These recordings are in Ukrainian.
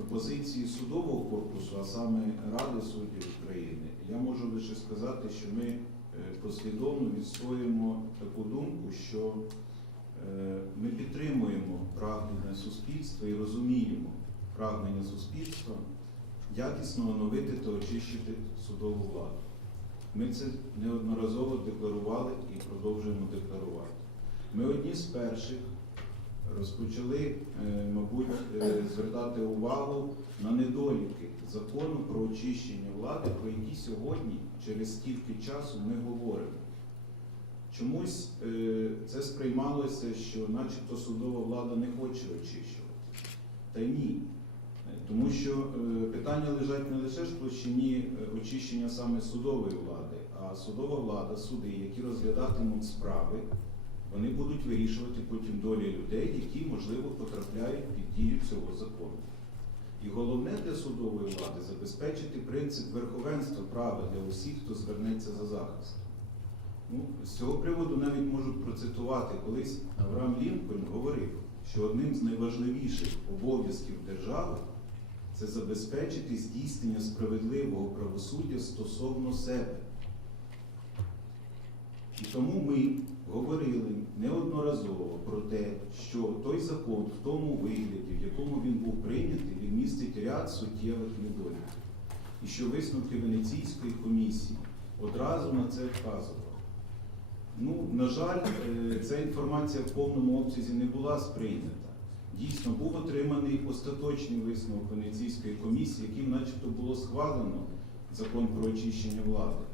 Позиції судового корпусу, а саме Ради суддів України, я можу лише сказати, що ми е, послідовно відстоюємо таку думку, що е, ми підтримуємо прагнення суспільства і розуміємо прагнення суспільства якісно оновити та очищити судову владу. Ми це неодноразово декларували і продовжуємо декларувати. Ми одні з перших розпочали, е, мабуть, е, звертати увагу на недоліки закону про очищення влади, про які сьогодні, через стільки часу, ми говоримо. Чомусь е, це сприймалося, що начебто судова влада не хоче очищувати. Та ні. Тому що питання лежать не лише в площині очищення саме судової влади, а судова влада, суди, які розглядатимуть справи, вони будуть вирішувати потім долі людей, які, можливо, потрапляють під дію цього закону. І головне для судової влади забезпечити принцип верховенства права для усіх, хто звернеться за захист. Ну, з цього приводу навіть можу процитувати, колись Авраам Лінкольн говорив, що одним з найважливіших обов'язків держави це забезпечити здійснення справедливого правосуддя стосовно себе. І тому ми говорили неодноразово про те, що той закон в тому вигляді, в якому він був прийнятий, він містить ряд суттєвих недоліків. І що висновки Венеційської комісії одразу на це вказували. Ну, на жаль, е, ця інформація в повному обсязі не була сприйнята. Дійсно, був отриманий остаточний висновок Венеційської комісії, яким начебто було схвалено закон про очищення влади.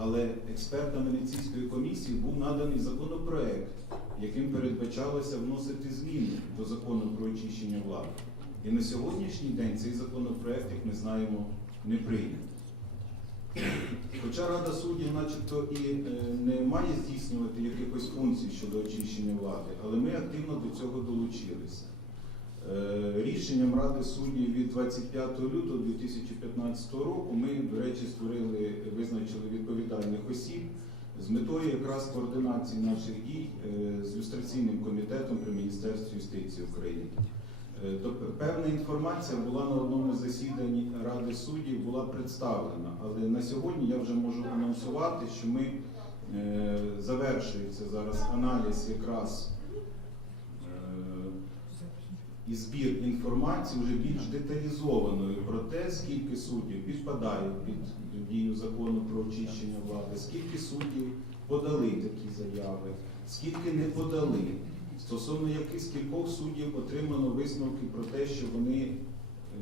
Але експертам Венеційської комісії був наданий законопроект, яким передбачалося вносити зміни до закону про очищення влади. І на сьогоднішній день цей законопроект, як ми знаємо, не прийнятий. Хоча Рада суддів, начебто, і е, не має здійснювати якихось функцій щодо очищення влади, але ми активно до цього долучилися. Рішенням Ради суддів від 25 лютого 2015 року ми, до речі, створили, визначили відповідальних осіб з метою якраз координації наших дій е, з люстраційним комітетом при Міністерстві юстиції України. Е, То певна інформація була на одному засіданні Ради суддів була представлена, але на сьогодні я вже можу анонсувати, що ми е, завершується зараз аналіз якраз і збір інформації вже більш деталізованої про те, скільки суддів підпадають під дію закону про очищення влади, скільки суддів подали такі заяви, скільки не подали. Стосовно яких з кількох суддів отримано висновки про те, що вони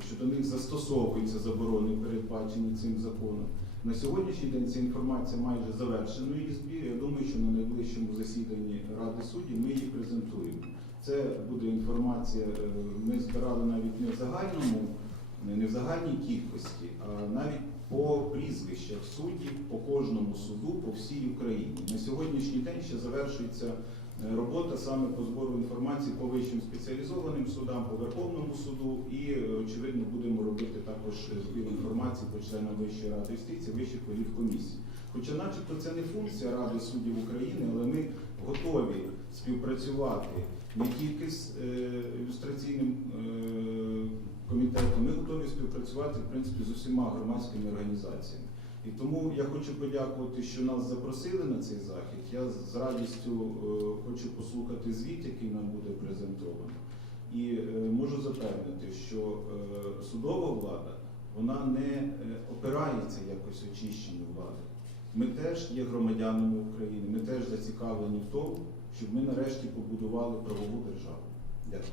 що до них застосовуються заборони, передбачені цим законом. На сьогоднішній день ця інформація майже завершена її збір. Я думаю, що на найближчому засіданні Ради суддів ми її презентуємо. Це буде інформація, е, ми збирали навіть не в загальному, не в загальній кількості, а навіть по прізвищах суддів, по кожному суду, по всій Україні. На сьогоднішній день ще завершується е, робота саме по збору інформації по вищим спеціалізованим судам, по Верховному суду і, е, очевидно, будемо робити також збір інформації по членам Вищої ради юстиції, вищих голів комісій. Хоча, начебто, це не функція Ради суддів України, але ми співпрацювати не тільки з е, ілюстраційним е, комітетом, ми готові співпрацювати в принципі з усіма громадськими організаціями. І тому я хочу подякувати, що нас запросили на цей захід. Я з радістю е, хочу послухати звіт, який нам буде презентовано. І можу запевнити, що судова влада вона не опирається якось очищенню влади. Ми теж є громадянами України, ми теж зацікавлені в тому, щоб ми нарешті побудували правову державу. Дякую.